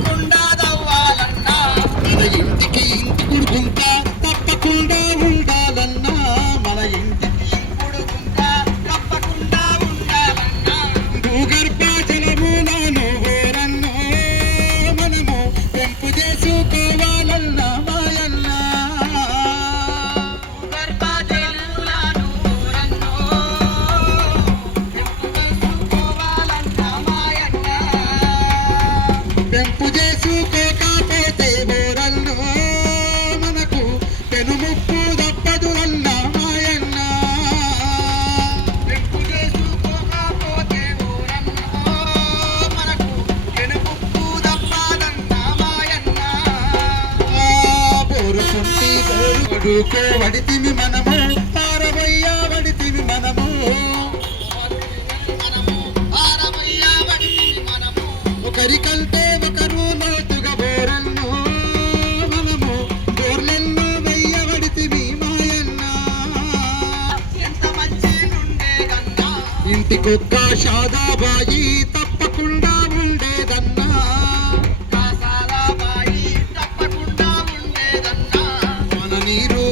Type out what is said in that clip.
తప్పకుండా దవ్వాలన్నా మన ఇంటికి ఇంటి గుడుకుంటా తప్పకుండా ఉండాలన్నా మన ఇంటికి ఇంకుడుకుంటా తప్పకుండా ఉండాలన్నా భూగర్భ జలమూలాను ఓరన్నో మనము పెంపు చేసుకోవాలన్నా మాయన్న భూగర్భ జలమూలాను ఊరన్నో పెంపుకోవాలన్నా మాయన్న పెంపు చేసుకోకపోతే ఓరన్నో మనకు పెనుముప్పు తప్పదు అన్నా మాయన్న పెంపు చేసుకోకపోతే ఊరన్నో మనకు వెనుముప్పు తప్పదన్నా మాయన్న బోరుకుంటి బోరుకో వడితిమి మనము పారబయ్యా వడితిమి మనము భారమయ్యా వడితిమి మనము ఒకరికంటే ఒకరు లోతుగా బోరన్ను మనము బోర్లెన్నో వెయ్యబడితిమి మాయన్న ఎంత మంచి నుండేదన్నా ఇంటికొక్క షాదాబాయి తప్పకుండా ఉండేదన్నా కాసాల బాయి తప్పకుండా ఉండేదన్నా మన నీరు